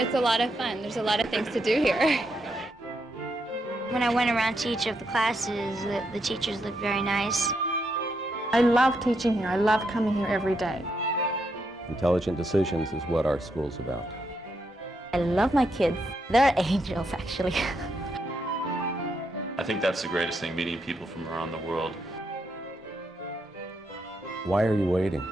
It's a lot of fun. There's a lot of things to do here. When I went around to each of the classes, the teachers looked very nice. I love teaching here. I love coming here every day. Intelligent decisions is what our school's about. I love my kids. They're angels, actually. I think that's the greatest thing, meeting people from around the world. Why are you waiting?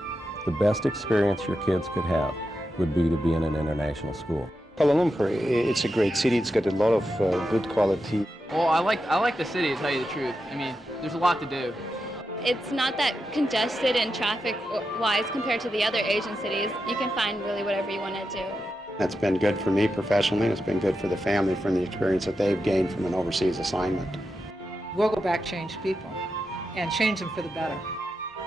The best experience your kids could have would be to be in an international school. Kuala Lumpur, it's a great city. It's got a lot of good quality. Well, I like the city, to tell you the truth. I mean, there's a lot to do. It's not that congested and traffic-wise compared to the other Asian cities. You can find really whatever you want to do. That's been good for me professionally, and it's been good for the family from the experience that they've gained from an overseas assignment. We'll go back, change people, and change them for the better.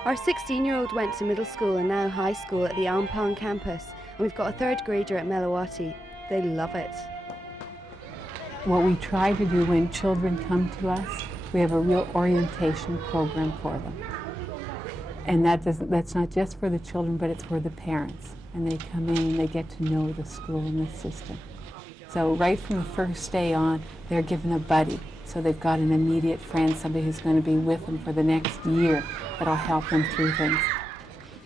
Our 16-year-old went to middle school and now high school at the Ampang campus, and we've got a third grader at Melawati. They love it. What we try to do when children come to us, we have a real orientation program for them. And that's not just for the children, but it's for the parents. And they come in and they get to know the school and the system. So right from the first day on, they're given a buddy. So they've got an immediate friend, somebody who's going to be with them for the next year that'll help them through things.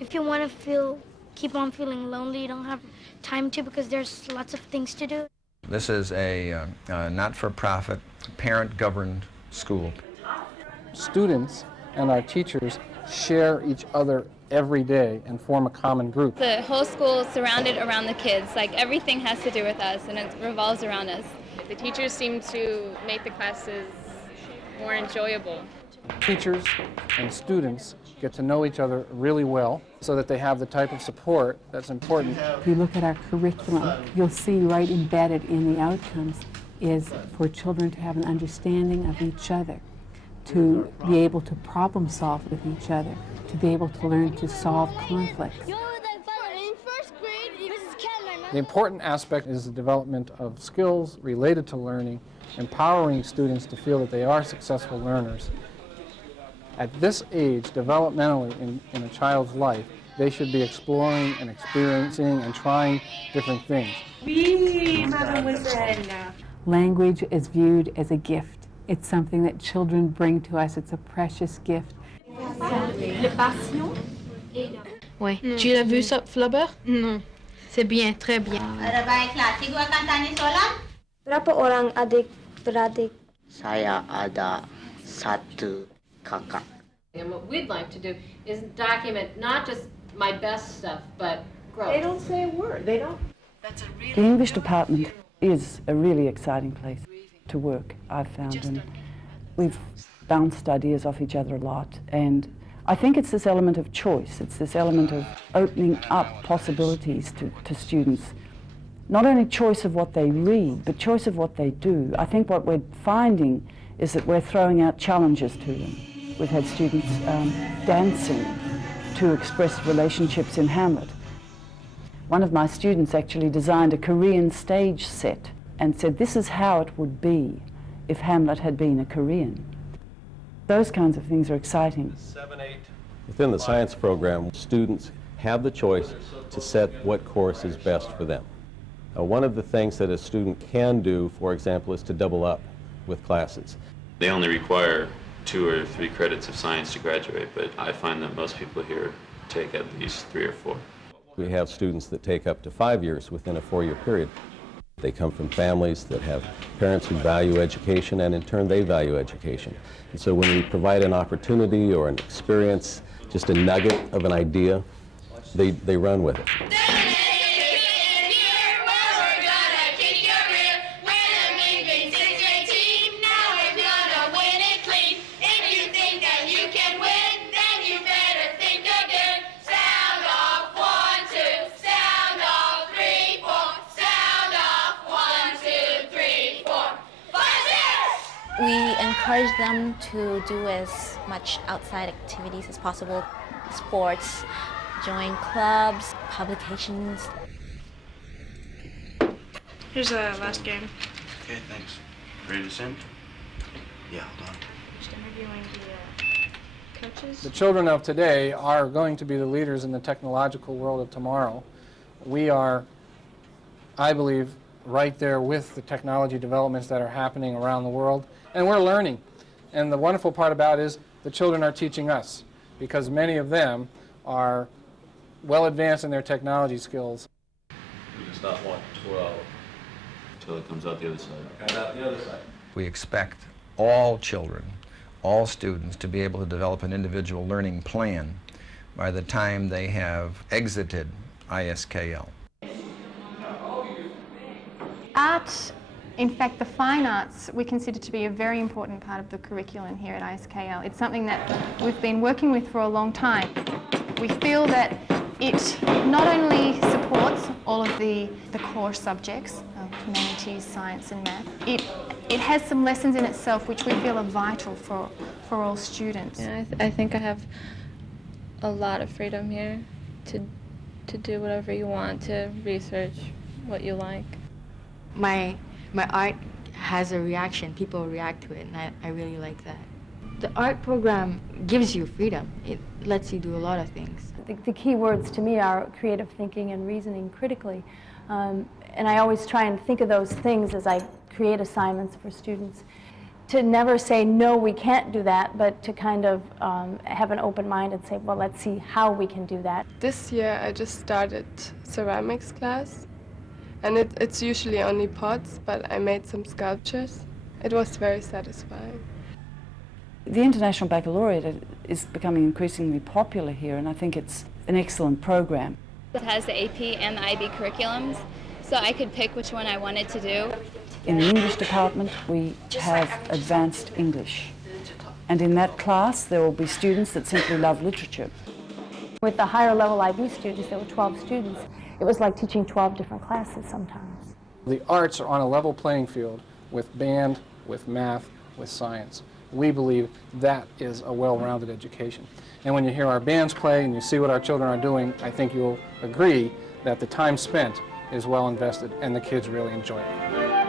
If you want to keep on feeling lonely, you don't have time to because there's lots of things to do. This is a not-for-profit, parent-governed school. Students and our teachers share each other every day and form a common group. The whole school is surrounded around the kids. Like everything has to do with us and it revolves around us. The teachers seem to make the classes more enjoyable. Teachers and students get to know each other really well so that they have the type of support that's important. If you look at our curriculum, you'll see right embedded in the outcomes is for children to have an understanding of each other, to be able to problem solve with each other, to be able to learn to solve conflicts. The important aspect is the development of skills related to learning, empowering students to feel that they are successful learners. At this age, developmentally in a child's life, they should be exploring and experiencing and trying different things. Oui, mademoiselle. Language is viewed as a gift. It's something that children bring to us. It's a precious gift. Oui. Tu l'as vu ça, Flaubert? Non. C'est bien, très bien. Berapa orang adik-beradik? Saya ada satu kakak. And what we'd like to do is document not just my best stuff, but growth. They don't say a word. They don't. The English department is a really exciting place to work, I've found. And we've bounced ideas off each other a lot. And I think it's this element of choice. It's this element of opening up possibilities to students. Not only choice of what they read, but choice of what they do. I think what we're finding is that we're throwing out challenges to them. We've had students dancing to express relationships in Hamlet. One of my students actually designed a Korean stage set and said this is how it would be if Hamlet had been a Korean. Those kinds of things are exciting. Within the science program, students have the choice to set what course is best for them. One of the things that a student can do, for example, is to double up with classes. They only require 2 or 3 credits of science to graduate, but I find that most people here take at least 3 or 4. We have students that take up to 5 years within a 4-year period. They come from families that have parents who value education, and in turn they value education. And so when we provide an opportunity or an experience, just a nugget of an idea, they run with it. We encourage them to do as much outside activities as possible. Sports, join clubs, publications. Here's the last game. Okay, thanks. Ready to send? Yeah, hold on. Just interviewing the coaches. The children of today are going to be the leaders in the technological world of tomorrow. We are, I believe, right there with the technology developments that are happening around the world, and we're learning. And the wonderful part about it is the children are teaching us, because many of them are well advanced in their technology skills. We just not want 12 until it comes out the other side. Comes out the other side. We expect all children, all students, to be able to develop an individual learning plan by the time they have exited Iskl. Art, in fact, the fine arts, we consider to be a very important part of the curriculum here at Iskl. It's something that we've been working with for a long time. We feel that it not only supports all of the core subjects of humanities, science and math, it has some lessons in itself which we feel are vital for all students. Yeah, I think I have a lot of freedom here to do whatever you want, to research what you like. My art has a reaction. People react to it, and I really like that. The art program gives you freedom. It lets you do a lot of things. The key words to me are creative thinking and reasoning critically. And I always try and think of those things as I create assignments for students. To never say, no, we can't do that, but to kind of have an open mind and say, well, let's see how we can do that. This year I just started ceramics class, and it's usually only pots, but I made some sculptures. It was very satisfying. The International Baccalaureate is becoming increasingly popular here, and I think it's an excellent program. It has the AP and the IB curriculums, so I could pick which one I wanted to do. In the English department, we have advanced English. And in that class, there will be students that simply love literature. With the higher level IB students, there were 12 students. It was like teaching 12 different classes sometimes. The arts are on a level playing field with band, with math, with science. We believe that is a well-rounded education. And when you hear our bands play and you see what our children are doing, I think you'll agree that the time spent is well invested and the kids really enjoy it.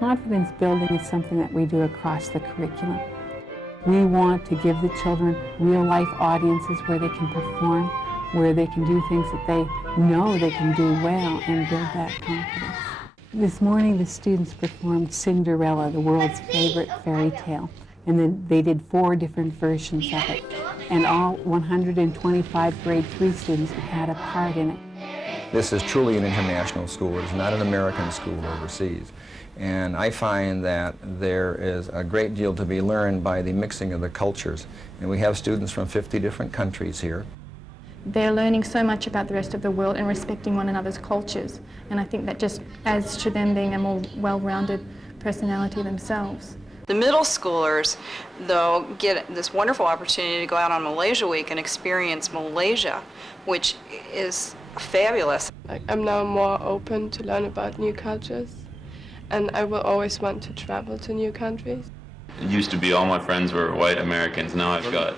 Confidence building is something that we do across the curriculum. We want to give the children real-life audiences where they can perform, where they can do things that they know they can do well and build that confidence. This morning the students performed Cinderella, the world's favorite fairy tale, and then they did 4 different versions of it. And all 125 grade 3 students had a part in it. This is truly an international school. It is not an American school overseas. And I find that there is a great deal to be learned by the mixing of the cultures. And we have students from 50 different countries here. They're learning so much about the rest of the world and respecting one another's cultures. And I think that just adds to them being a more well-rounded personality themselves. The middle schoolers, though, get this wonderful opportunity to go out on Malaysia Week and experience Malaysia, which is fabulous. I'm now more open to learn about new cultures, and I will always want to travel to new countries. It used to be all my friends were white Americans. Now I've got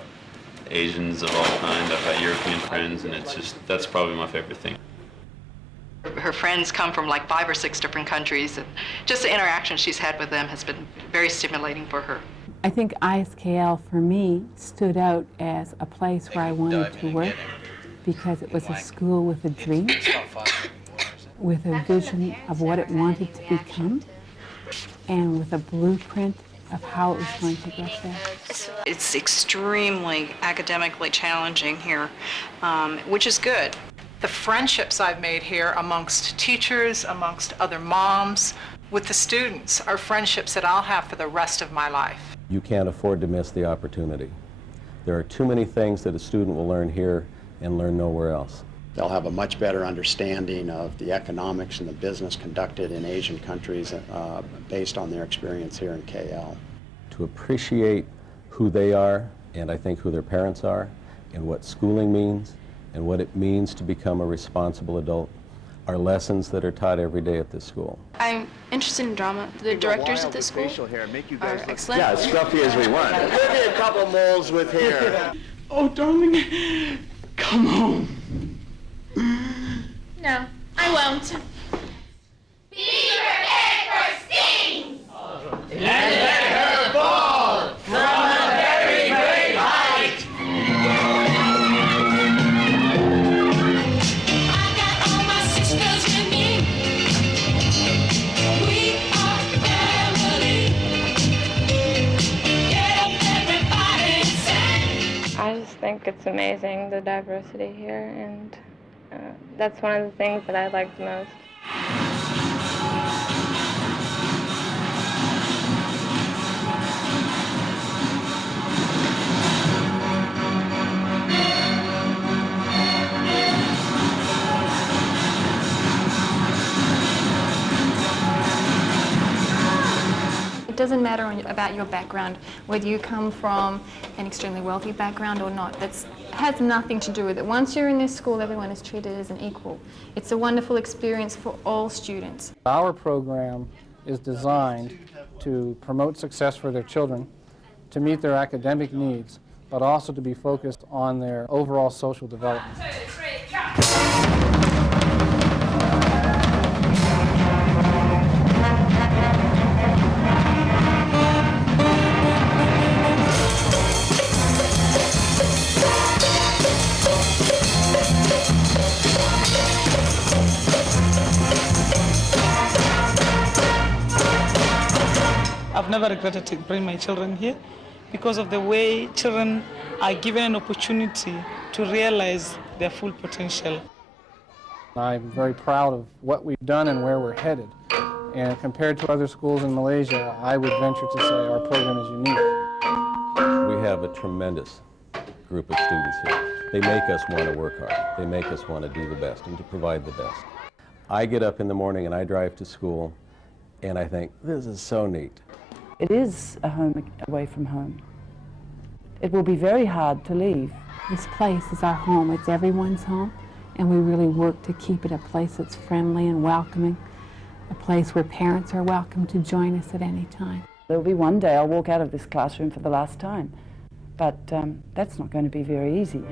Asians of all kinds. I've got European friends, and it's just, that's probably my favorite thing. Her friends come from like 5 or 6 different countries, and just the interaction she's had with them has been very stimulating for her. I think Iskl for me stood out as a place where I wanted to work because it was a school with a dream, with a vision of what it wanted to become, and with a blueprint of how it was going to get there. It's extremely academically challenging here, which is good. The friendships I've made here amongst teachers, amongst other moms, with the students are friendships that I'll have for the rest of my life. You can't afford to miss the opportunity. There are too many things that a student will learn here and learn nowhere else. They'll have a much better understanding of the economics and the business conducted in Asian countries based on their experience here in KL. To appreciate who they are, and I think who their parents are, and what schooling means, and what it means to become a responsible adult, are lessons that are taught every day at this school. I'm interested in drama. The directors at this school are excellent. Yeah, as scruffy as we want. Maybe a couple moles with hair. Oh, darling, come home. No, I won't. Be prepared for think it's amazing, the diversity here, and that's one of the things that I like the most. It doesn't matter about your background, whether you come from an extremely wealthy background or not. That has nothing to do with it. Once you're in this school, everyone is treated as an equal. It's a wonderful experience for all students. Our program is designed to promote success for their children, to meet their academic needs, but also to be focused on their overall social development. 1, 2, 3, go! I've never regretted to bring my children here because of the way children are given an opportunity to realize their full potential. I'm very proud of what we've done and where we're headed. And compared to other schools in Malaysia, I would venture to say our program is unique. We have a tremendous group of students here. They make us want to work hard. They make us want to do the best and to provide the best. I get up in the morning and I drive to school and I think, this is so neat. It is a home away from home. It will be very hard to leave. This place is our home. It's everyone's home, and we really work to keep it a place that's friendly and welcoming, a place where parents are welcome to join us at any time. There will be one day I'll walk out of this classroom for the last time, but that's not going to be very easy.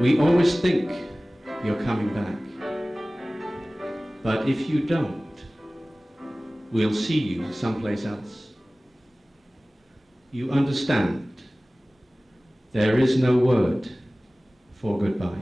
We always think you're coming back, but if you don't, we'll see you someplace else. You understand, there is no word for goodbye.